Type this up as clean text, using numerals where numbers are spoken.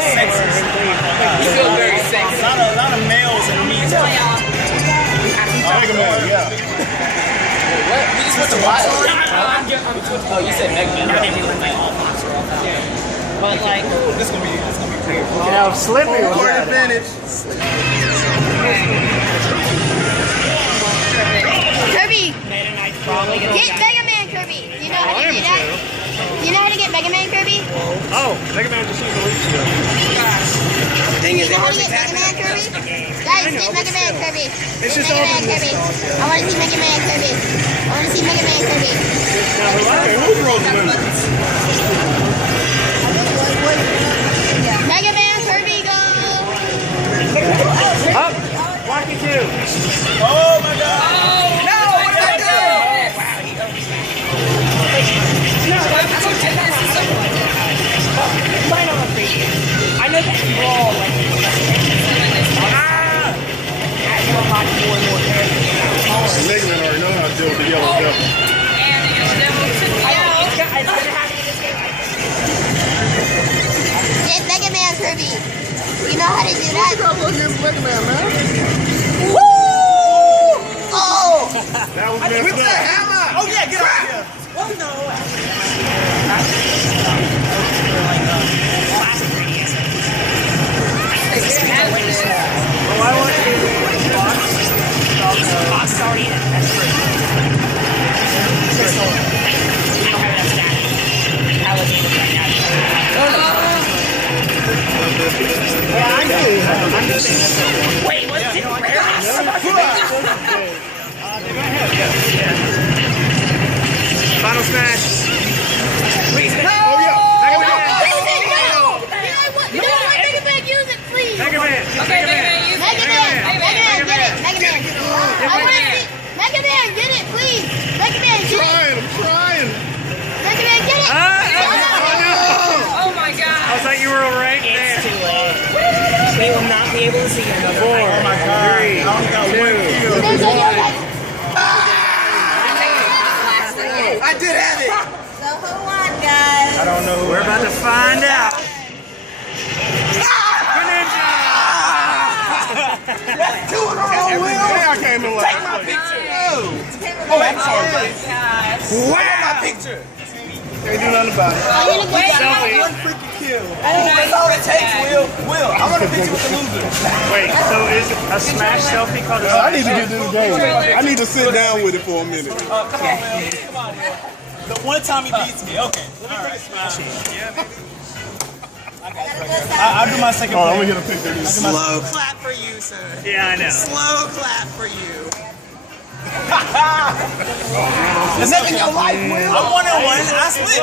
Sexy. You feel very sexy. A lot of males and me. Mega Man, yeah. What? We just went to Wild. Oh, you said Mega Man. I didn't do like all Fox or all that. But like, this is gonna be great. You know, Slippy was Court advantage. Kirby! Meta Knight's probably gonna Get Mega Man, Kirby! Do you know how to do that? Do you know how to get Mega Man, Kirby? Oh, Mega Man just used the leaf shield. Do you know how to get Mega Man, Kirby? Guys, get Mega Man, Kirby. It's just Mega all Man, Kirby. I want to see Mega Man, Kirby. I want to see Mega Man, Kirby. Okay, who's rolling with? Mega Man, Kirby, go! Up! Walking two. Oh my god! No! What did I do? I know that you all like Mega Man already know how to deal with the yellow devil. Get Mega Man, Kirby. You know how to do that? Mega Man, man. Woo! Oh! That was messed With the up. hammer. Oh yeah, get out here! Oh no! Oh, I want to do the box. Fox is already in. That's great. Crystal. I don't have enough stamina. I was able right now. Yeah, I do. I'm just saying. Wait, what's it? Final smash. Please, no! Oh, yeah. Mega Man. You know what? Mega Man, use it, please! Mega Man. Okay, Mega Man, use it. Mega Man, get it! Mega Man! I want to see... Mega Man, get it, please! Mega Man, get it! I'm trying. Mega Man, get it! Oh my god. I thought you were right It's there. too late. We will not be able to see another 4, Oh my god. 3, 2, There's a yellow. I did have it. So who won, guys? I don't know. We're about to find out. Two in a row, Will. I came in Take my last. picture. Oh, I'm sorry. Wow. My picture. Can't do nothing about it. Selfie. One freaking kill. That's all it takes, Will. Will, I want a picture with the loser. Wait, so is a smash selfie called a I need to get this game. I need to sit down with it for a minute. Come on, man. Come on, man. The one time he beats me. Okay. Let me bring a smash in. Yeah, baby. I'll do my second Oh, I'm play. gonna get a picture of this. Slow clap for you, sir. Yeah, I know. Slow clap for you. Is that in your life, Will? I'm 1-1. I split.